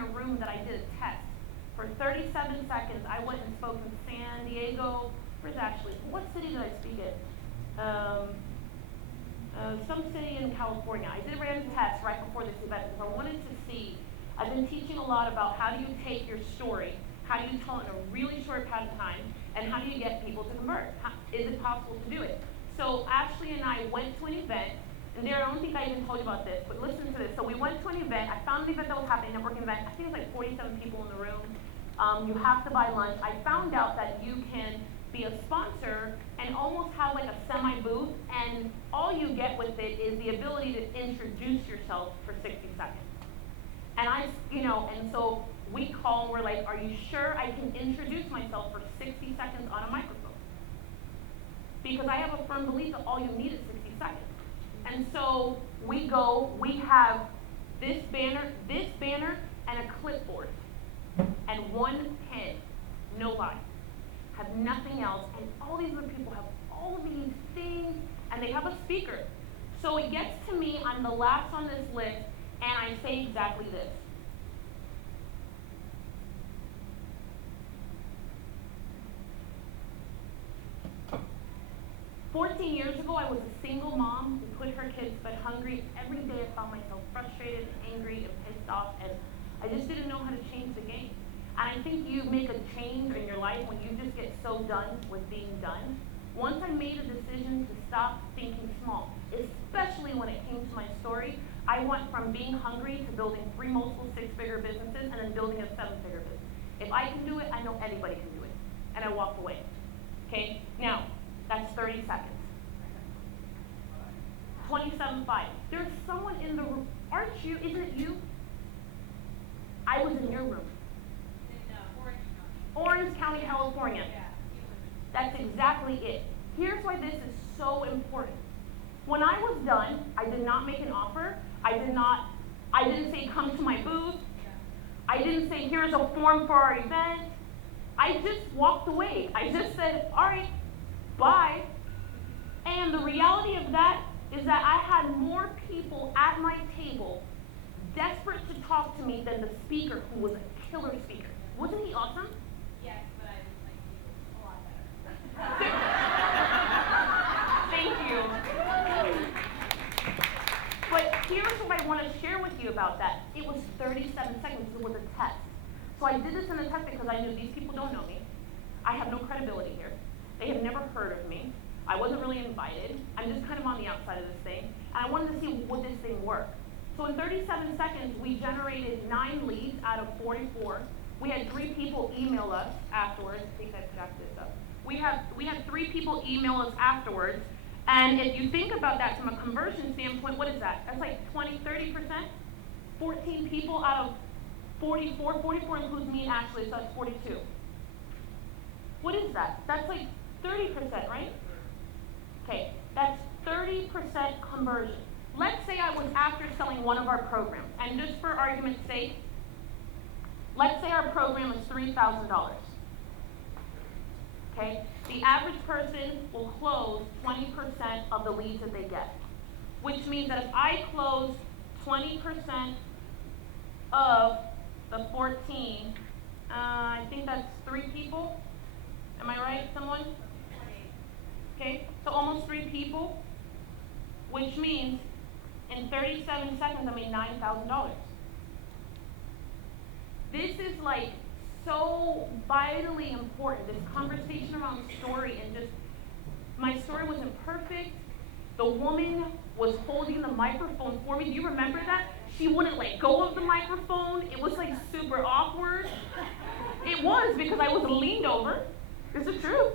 in a room that I did a test. For 37 seconds, I went and spoke in San Diego. Where's Ashley? What city did I speak in? Some city in California. I ran a test right before this event because I wanted to see. I've been teaching a lot about how do you take your story, how do you tell it in a really short amount of time, and how do you get people to convert? Is it possible to do it? So Ashley and I went to an event, and Darren, I don't think I even told you about this, but listen to this. So we went to an event. I found an event that was happening, a networking event. I think it was like 47 people in the room. You have to buy lunch. I found out that you can be a sponsor and almost have like a semi-booth, and all you get with it is the ability to introduce yourself for 60 seconds. And and so we call and we're like, are you sure I can introduce myself for 60 seconds on a microphone? Because I have a firm belief that all you need is 60 seconds. And so we go, we have this banner, and a clipboard, and one pen, no lie. Have nothing else, and all these other people have all of these things, and they have a speaker. So it gets to me, I'm the last on this list, and I say exactly this. 14 years ago, I was a single mom who put her kids to bed hungry. Every day I found myself frustrated, angry, and pissed off, and I just didn't know how to change the game. And I think you make a change in your life when you just get so done with being done. Once I made a decision to stop thinking small, especially when it came to my story, I went from being hungry to building 3 multiple 6-figure businesses and then building a 7-figure business. If I can do it, I know anybody can do it. And I walked away. Okay? Now, that's 30 seconds. 27.5. There's someone in the room. Aren't you? Isn't it you? I was in your room. Orange County, California. That's exactly it. Here's why this is so important. When I was done, I did not make an offer. I didn't say come to my booth. I didn't say here's a form for our event. I just walked away. I just said, all right, bye. And the reality of that is that I had more people at my table desperate to talk to me than the speaker, who was a killer speaker. Wasn't he awesome? Yes, but I just like you a lot better. Thank you. But here's what I want to share with you about that. It was 37 seconds. It was a test. So I did this in a test because I knew these people don't know me. I have no credibility here. They have never heard of me. I wasn't really invited. I'm just kind of on the outside of this thing. And I wanted to see, would this thing work? So in 37 seconds, we generated 9 leads out of 44. We had 3 people email us afterwards. I think I've jacked this up. We had 3 people email us afterwards. And if you think about that from a conversion standpoint, what is that? That's like 20, 30%? 14 people out of 44. 44 includes me and Ashley, so that's 42. What is that? That's like 30%, right? Okay, that's 30% conversion. Let's say I was after selling one of our programs, and just for argument's sake, let's say our program is $3,000. Okay, the average person will close 20% of the leads that they get, which means that if I close 20% of the 14, I think that's 3 people. Am I right, someone? Okay, so almost 3 people, which means in 37 seconds I made $9,000. This is like so vitally important, this conversation around story, and just, my story wasn't perfect. The woman was holding the microphone for me. Do you remember that? She wouldn't let go of the microphone. It was like super awkward. It was, because I was leaned over. This is true.